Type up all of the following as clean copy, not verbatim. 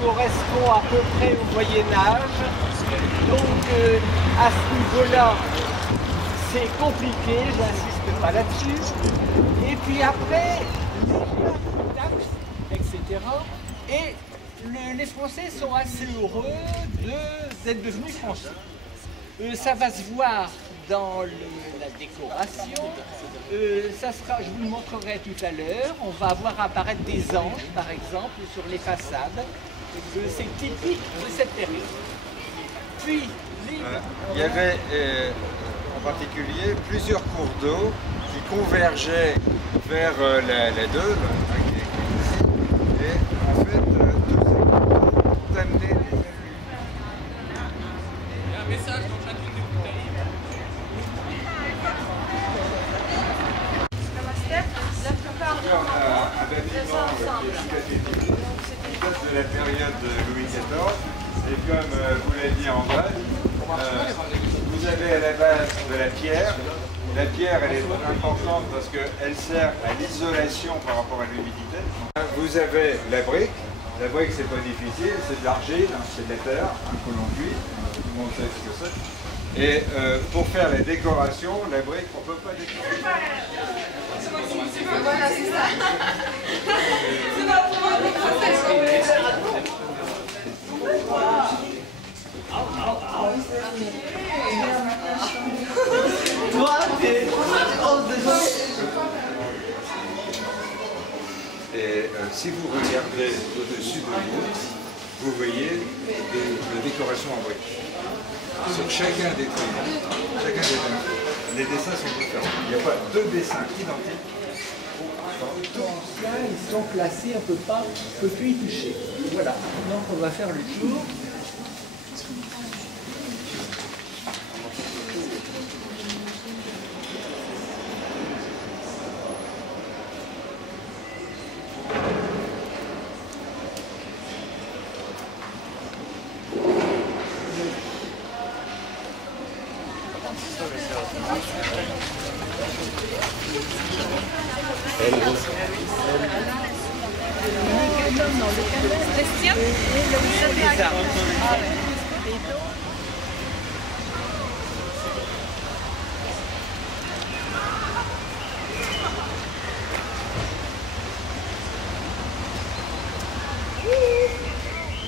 correspond à peu près au Moyen-Âge. Donc à ce niveau-là, c'est compliqué, j'insiste pas là-dessus. Et puis après, les taxes, etc. Et les Français sont assez heureux d'être devenus français. Ça va se voir dans la décoration. Ça sera, je vous le montrerai tout à l'heure. On va voir apparaître des anges, par exemple, sur les façades. C'est typique de cette période. Puis, il y avait en particulier plusieurs cours d'eau qui convergeaient vers la Deuve. Et en fait, tous ces cours d'eau ont amené des élus. Il y a un message dans chacune des bouteilles. On a un bâtiment qui date de la période de Louis XIV. Et comme vous l'a dit André, vous avez à la base de la pierre. La pierre, elle est importante parce qu'elle sert à l'isolation par rapport à l'humidité. Vous avez la brique. La brique, c'est pas difficile, c'est de l'argile, c'est de la terre, que l'on cuit. Tout le monde sait ce que c'est. Et pour faire la décoration, la brique, on ne peut pas décorer. Voilà, c'est ça. C'est notre décoration. toi, t'es... Et si vous regardez au-dessus de vous voyez des décorations en briques. Sur chacun des triangles, les dessins sont différents. Il n'y a pas deux dessins identiques. Là, ils sont placés, on ne peut plus y toucher. Voilà, donc on va faire le tour.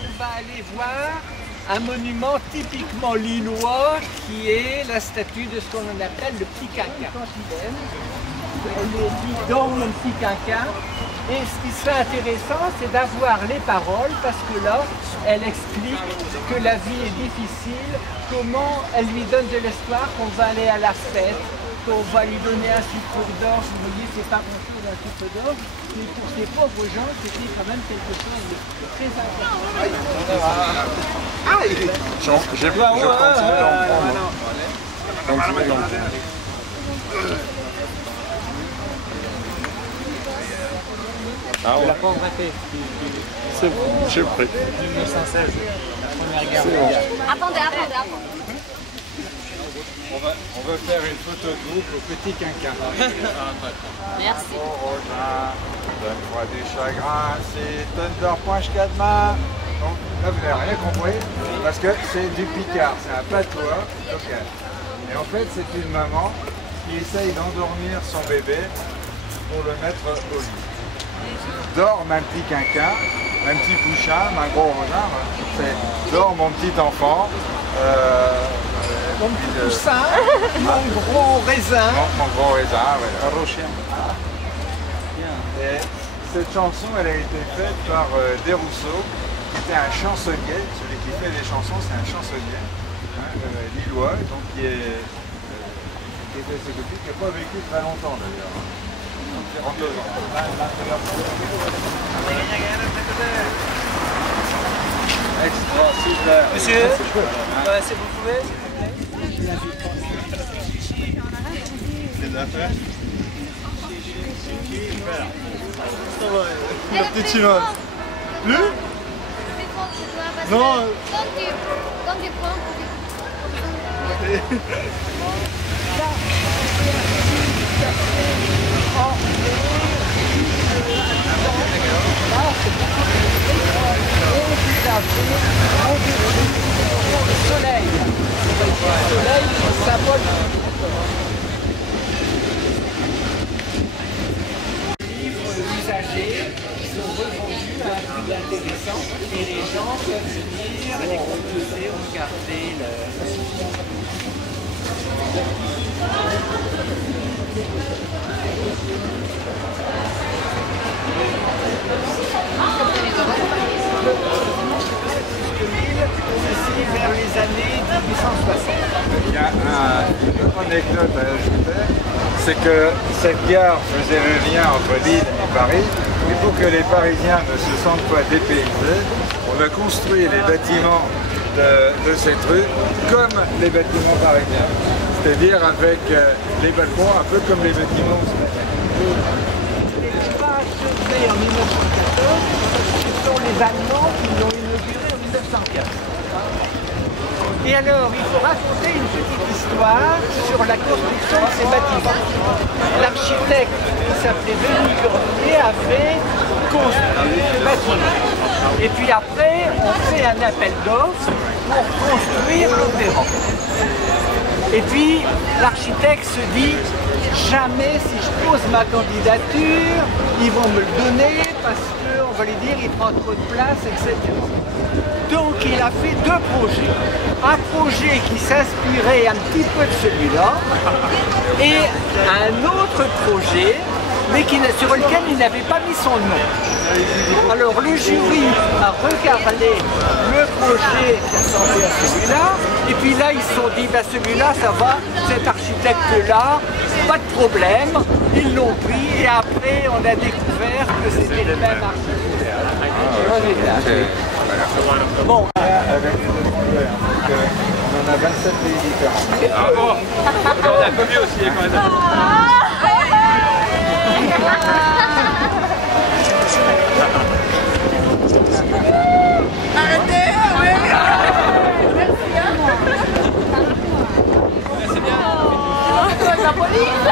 On va aller voir un monument typiquement lillois qui est la statue de ce qu'on appelle le petit quinquin. Elle est dit dans mon petit quinquin. Et ce qui serait intéressant, c'est d'avoir les paroles, parce que là, elle explique que la vie est difficile, comment elle lui donne de l'espoir qu'on va aller à la fête, qu'on va lui donner un sucre d'orge. Vous voyez, c'est pas grand-chose un sucre d'orge, mais pour ces pauvres gens, c'était quand même quelque chose de très important. Je continue d'en prendre. Ah ouais. La pauvreté. C'est bon, j'ai pris. 1916, la première guerre mondiale. Attendez. On va faire une photo de groupe au petit quinquin. Merci. Oh Rosin, donne-moi du chagrin, c'est Thunder Punch 4 mains. Donc là vous n'avez rien compris, parce que c'est du picard, c'est un patois local. Et en fait c'est une maman qui essaye d'endormir son bébé pour le mettre au lit. Dors ma petit quinquin, un petit pouchin, un gros rosin, c'est dors mon petit enfant. Mon petit poussin, mon gros raisin. Mon gros raisin, voilà. Et cette chanson, elle a été faite par Desrousseaux, qui était un chansonnier. Celui qui fait les chansons, c'est un chansonnier, lillois, donc qui était ses copines, qui n'a pas vécu très longtemps d'ailleurs. 32 ans. Extra, super. Monsieur, si vous pouvez, s'il vous plaît. C'est de l'affaire. La petite chinoise. Plus? Non. Quand tu prends, Là, c'est beaucoup. fait au-dessus du soleil. Le soleil, c'est le symbole. Usagers qui sont revendus à un prix intéressant et les gens peuvent venir les composer, regarder ceci vers les années 1860. Il y a une autre anecdote à ajouter, c'est que cette gare faisait le lien entre Lille et Paris. Et pour que les Parisiens ne se sentent pas dépaysés, on a construit les bâtiments de cette rue comme les bâtiments parisiens. C'est-à-dire avec les balcons un peu comme les bâtiments. Les pas achevés en 1914, ce sont les Allemands qui l'ont inauguré en 1915. Et alors, il faut raconter une petite histoire sur la construction de ces bâtiments. L'architecte qui s'appelait Denis Cordier avait construit ce bâtiment. Et puis après, on fait un appel d'offres pour construire l'opéra. Et puis, l'architecte se dit, jamais si je pose ma candidature, ils vont me le donner parce qu'on va lui dire il prend trop de place, etc. Donc il a fait deux projets. Un projet qui s'inspirait un petit peu de celui-là et un autre projet, mais sur lequel il n'avait pas mis son nom. Alors le jury a regardé le projet qui ressemblait à celui-là, et puis là ils se sont dit, ben celui-là ça va, cet architecte-là, pas de problème, ils l'ont pris et après on a découvert que c'était le même architecte. Bon. Avec les autres couleurs, on en a 27 pays différents. Ah bon. On a combien aussi quand même. Arrêtez, C'est bien. la police.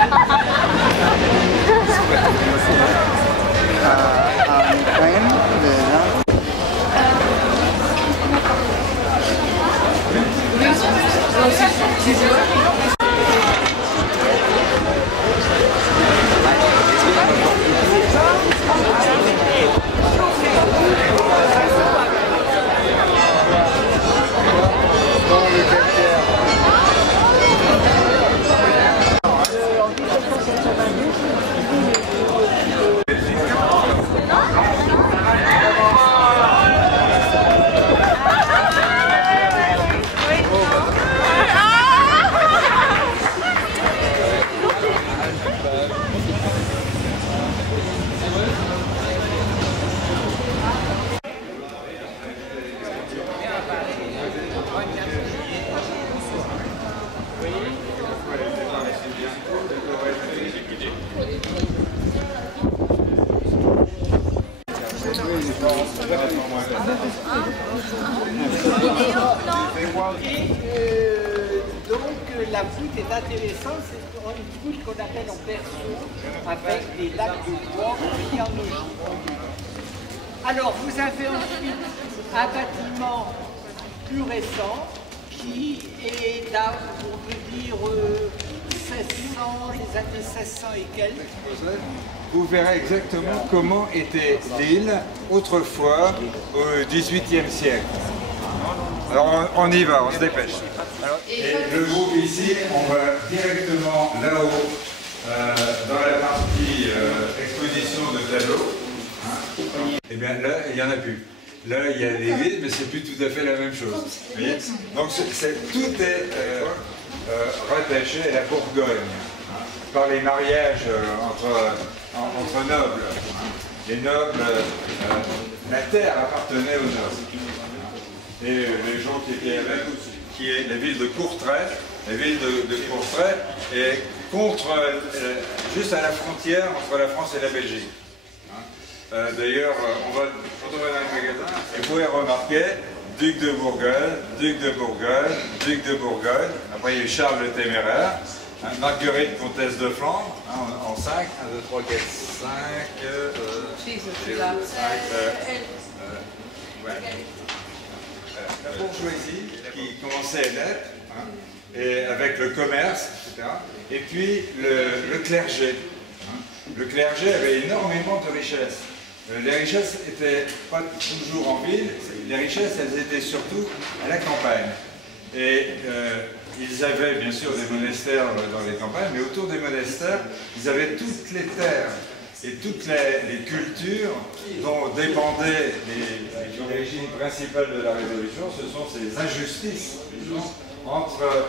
Donc la voûte est intéressante, c'est une voûte qu'on appelle en berceau avec des lacs de bois mis en ogive. Alors vous avez ensuite un bâtiment plus récent qui est d'âge, on peut dire 1600, les années 1600 et quelques. Vous verrez exactement comment était l'île autrefois au XVIIIe siècle. Alors on y va, on se dépêche. Et le groupe ici, on va directement là-haut, dans la partie exposition de tableaux. Et bien là, il n'y en a plus. Là, il y a des villes, mais c'est plus tout à fait la même chose. Vous voyez. Donc tout est rattaché à la Bourgogne, par les mariages entre nobles. Les nobles, la terre appartenait aux nobles. Et les gens qui étaient avec, qui est la ville de Courtrai, la ville de Courtrai est juste à la frontière entre la France et la Belgique. D'ailleurs, quand on va dans le magasin, vous pouvez remarquer Duc de Bourgogne, Duc de Bourgogne, Duc de Bourgogne. Après, il y a eu Charles le Téméraire, Marguerite, comtesse de Flandre, en 5, 1, 2, 3, 4, 5, 5, bourgeoisie qui commençait à naître, hein, et avec le commerce, etc. Et puis le clergé. Hein. Le clergé avait énormément de richesses. Les richesses n'étaient pas toujours en ville, les richesses elles étaient surtout à la campagne. Et ils avaient bien sûr des monastères dans les campagnes, mais autour des monastères, ils avaient toutes les terres et toutes les cultures dont dépendaient les régimes principaux de la Révolution. Ce sont ces injustices entre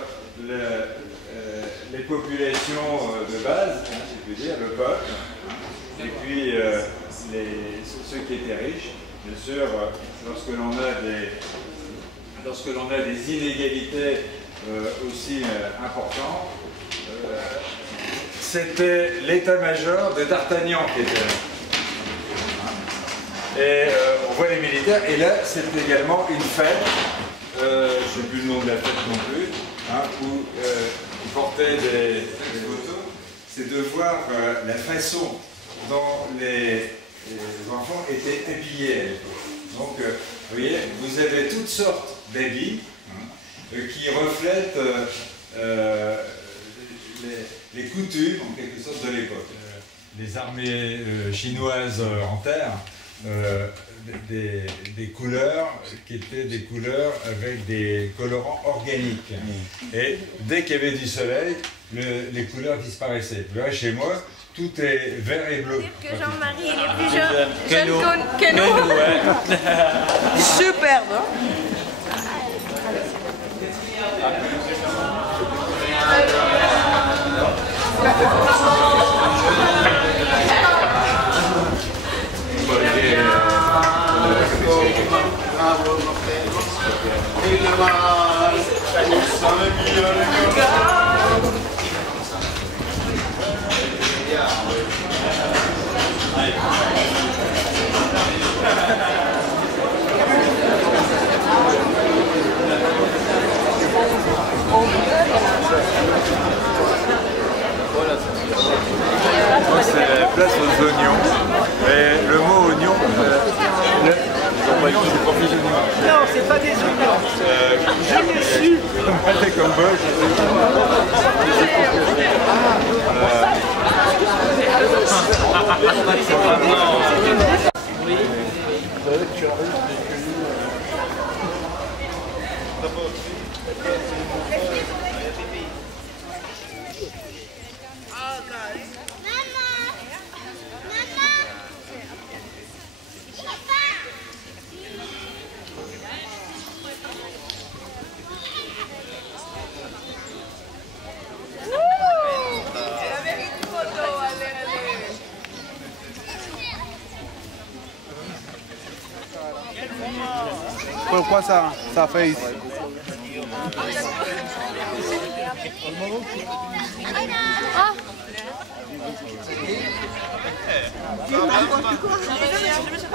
les populations de base, hein, si je puis dire, le peuple, et puis ceux qui étaient riches. Bien sûr, lorsque l'on a des inégalités aussi importantes, c'était l'état-major de D'Artagnan qui était là. Et on voit les militaires, et là c'est également une fête, je ne sais plus le nom de la fête non plus, hein, où ils portaient des photos. C'est de voir la façon dont les enfants étaient habillés à l'époque. Donc, vous voyez, vous avez toutes sortes d'habits qui reflètent les coutumes, en quelque sorte, de l'époque. Les armées chinoises en terre, des couleurs qui étaient des couleurs avec des colorants organiques. Et dès qu'il y avait du soleil, les couleurs disparaissaient. Vous verrez, chez moi, tout est vert et bleu. Que Jean-Marie est plus jeune que nous. Ouais. Superbe. Hein? C'est la place aux oignons. Mais le mot oignon, Non, c'est pas des oignons. Je l'ai su. pâté comme bol. Pourquoi ça fait ici?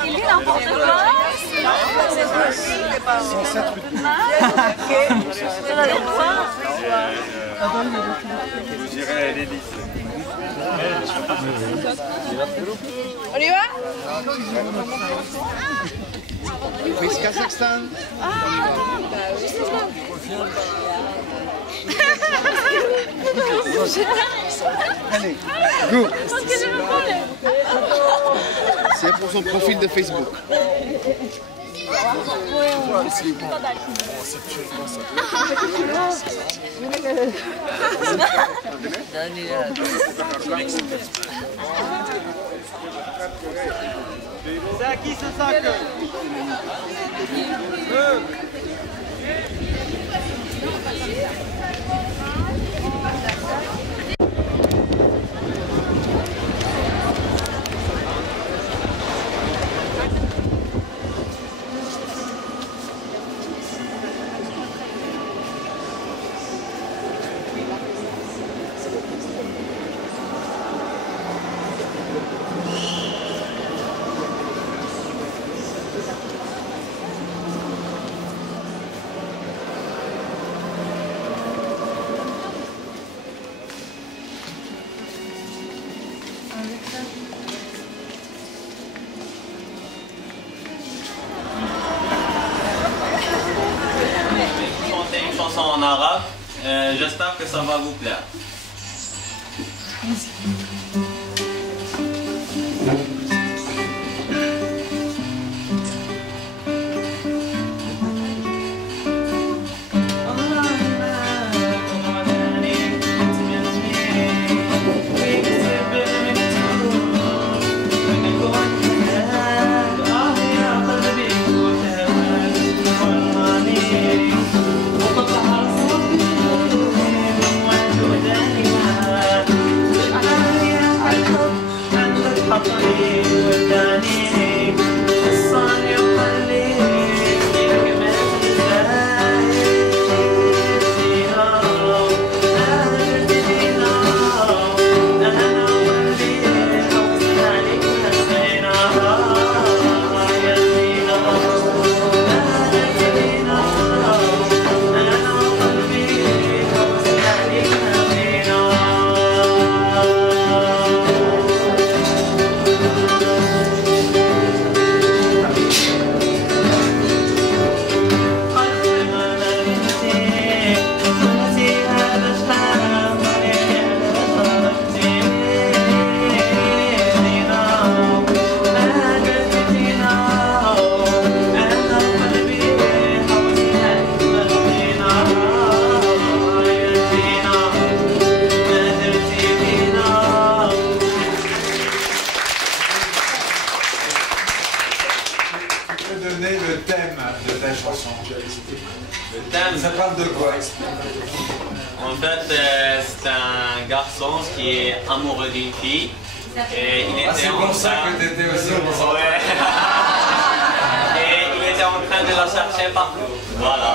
Il dit n'importe quoi. Vous irez à l'hélice. On y va? Miss Kazakhstan. Allez, go. C'est pour son profil de Facebook. C'est à qui ce sac? en arabe. J'espère que ça va vous plaire. Le thème de ta chanson. Le thème, ça parle de quoi? En fait, c'est un garçon qui est amoureux d'une fille. Et il était c'est pour ça que tu étais aussi amoureux. Ouais. Et il était en train de la chercher partout. Voilà.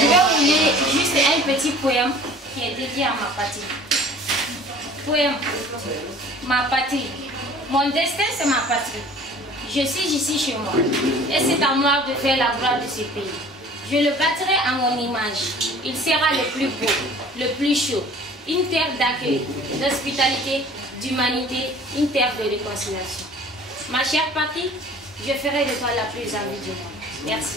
Je vais vous lire juste un petit poème qui est dédié à ma patrie. Poème. Ma patrie. Mon destin, c'est ma patrie. Je suis ici chez moi. Et c'est à moi de faire la gloire de ce pays. Je le bâtirai à mon image. Il sera le plus beau, le plus chaud. Une terre d'accueil, d'hospitalité, d'humanité, une terre de réconciliation. Ma chère patrie, je ferai de toi la plus envie du monde. Merci.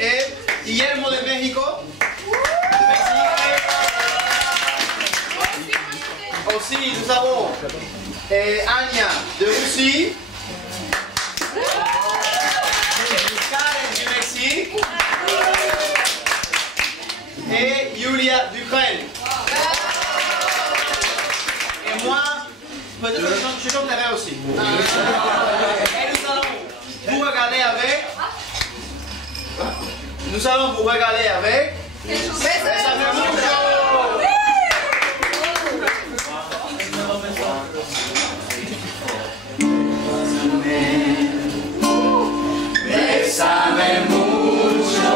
Et Guillermo de México. Aussi, nous avons Anya de Russie. Karen du Mexique. Et Yulia d'Ukraine. Et moi, peut-être je chanterai aussi. Et nous allons vous regarder avec. Nous allons vous regarder avec. Bésame mucho. Bésame mucho,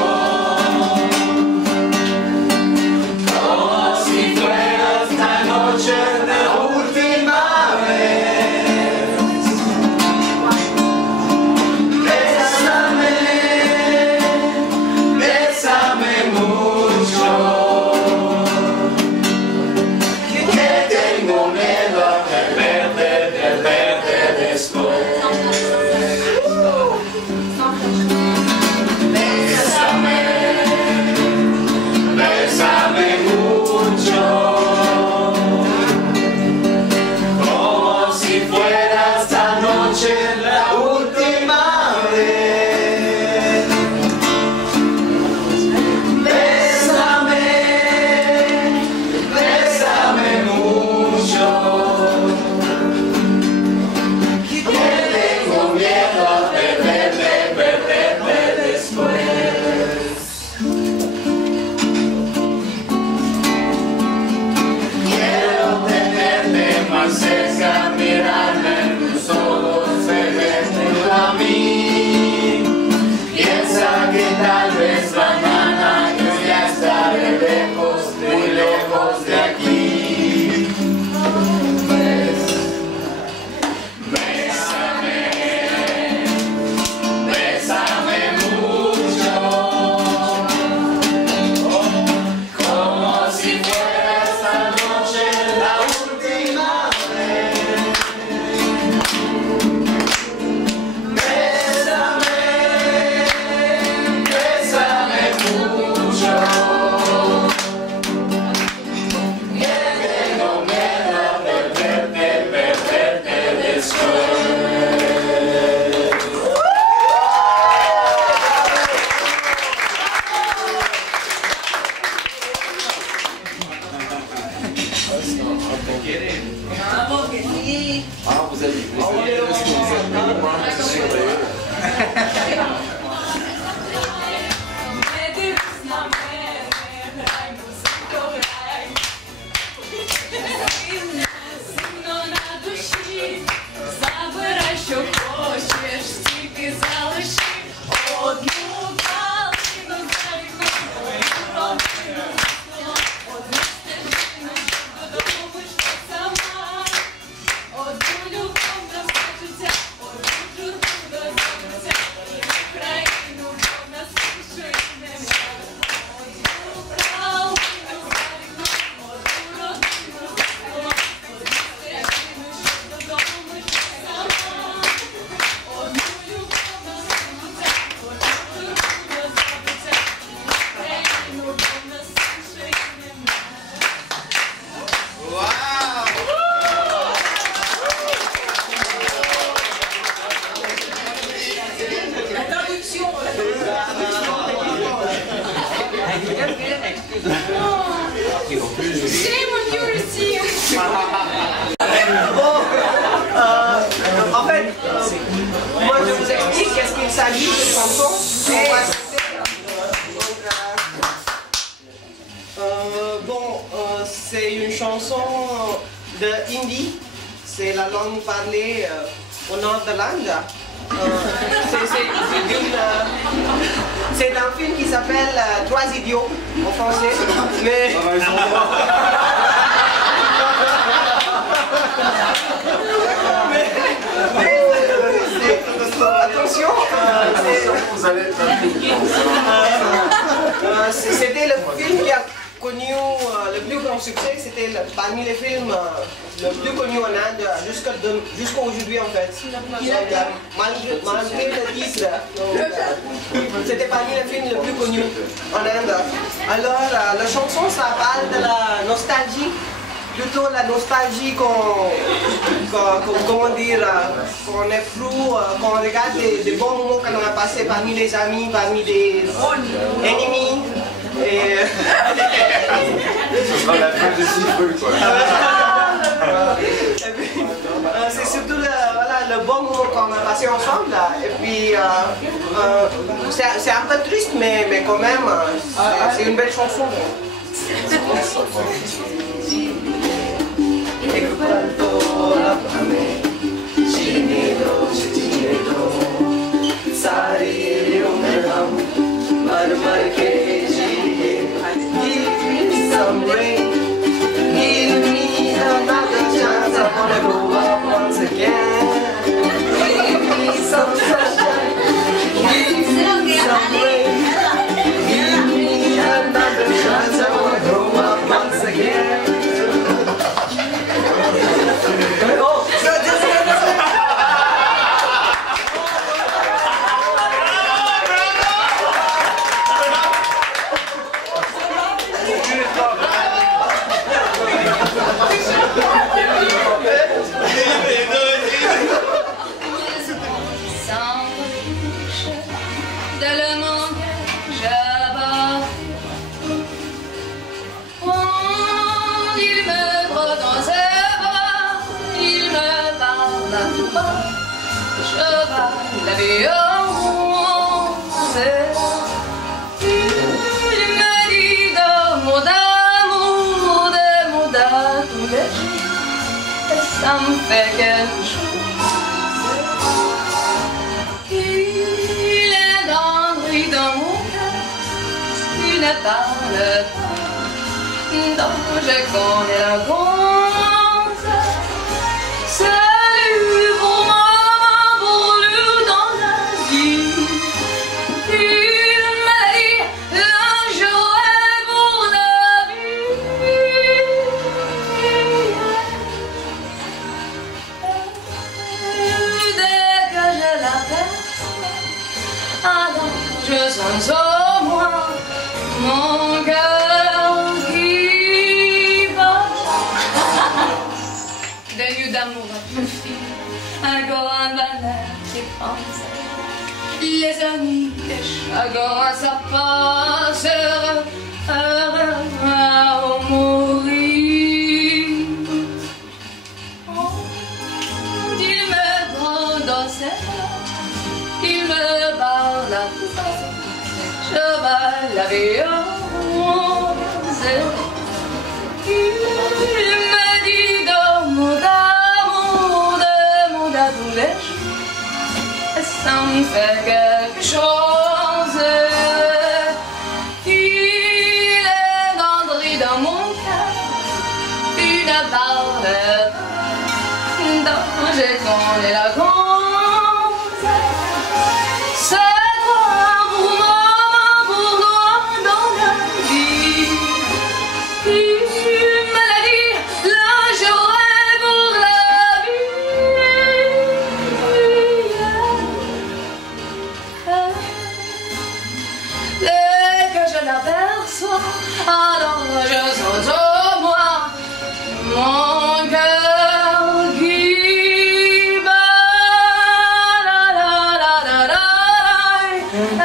como si fuera esta noche la última vez. Bésame, bésame mucho, que tengo miedo a perderte después. Bésame mucho, como si fuera esta noche la última vez. Bésame, bésame mucho, que tengo miedo a perderte después. Más cerca, mirarme en tus ojos, verte a mí. Piensa que tal vez mañana yo ya estaré lejos, muy lejos de aquí. Bésame, bésame mucho, como si fuera esta noche la última. En fait, moi je vous explique qu'est-ce qu'il s'agit de chanson. C'est une chanson de hindi, c'est la langue parlée au nord de l'Inde. C'est un film qui s'appelle Trois idiots en français, mais... vous allez être C'était le film qui a connu le plus grand succès. C'était parmi les films le plus connu en Inde jusqu'à aujourd'hui en fait. Malgré le titre, c'était parmi les films les plus connus en Inde. Alors la chanson ça parle de la nostalgie. Plutôt la nostalgie qu'on éprouve, qu'on regarde des bons moments qu'on a passés parmi les amis, parmi des ennemis. Et... Ce sera la fin des cifreux, quoi. C'est surtout le bon moment qu'on a passé ensemble. Et puis, c'est un peu triste, mais quand même, c'est une belle chanson. Some rain, give me another chance. I wanna grow up once again. Give me some sunshine, give me some rain. Give me another chance. I wanna grow up once again. La violence, il me dit d'amour, tous les jours, et ça me fait quelque chose. Il est dans le bruit dans mon cœur, il ne parle pas, donc je connais la cause. Salut pour moi. Je sens en moi mon cœur qui bat. Des lieux d'amour à plus fil, un coin banal qui pense. Les amis des chagrins, ça passe, heureux à mourir. Il me prend dans ses bras, il me parle à tout ça. Je vais la violence. Il me dit d'amour, à tous les jours. Et ça me fait quelque chose. Il est endri dans mon cœur. Il ne parle pas. Donc je connais la cause. Alors je sens en moi mon cœur qui bat. La la la la la la la la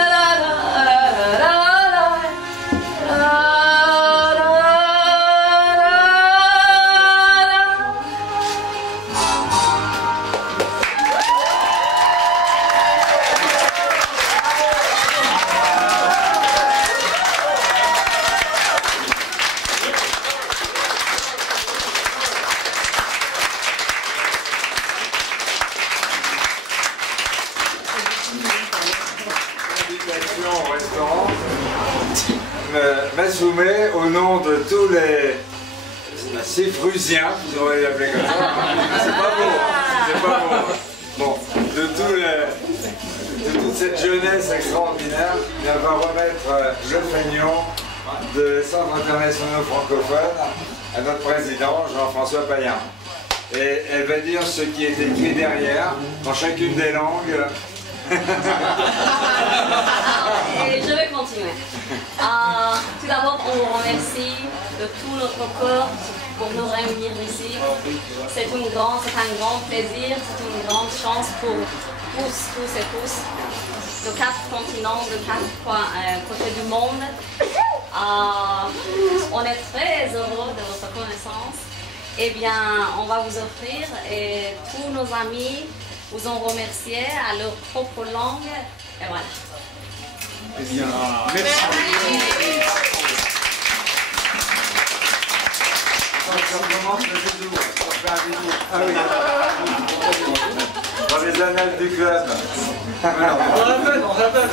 Au restaurant, m'assumer au nom de tous les Cifrusiens, vous auriez appelé comme ça. C'est pas beau, c'est pas beau. Bon, de toutes ces cette jeunesse extraordinaire, elle va remettre le feignant de Centres internationaux francophones à notre président Jean-François Payen. Et elle va dire ce qui est écrit derrière, dans chacune des langues. Et je vais continuer. Tout d'abord, on vous remercie de tout notre corps pour nous réunir ici. C'est un grand plaisir, c'est une grande chance pour tous et tous, de 4 continents, de 4 côtés du monde. On est très heureux de votre connaissance. Eh bien, on va vous offrir, et tous nos amis vous ont remercié à leur propre langue. Et voilà. Eh bien, merci. Dans les annales du club. On rappelle.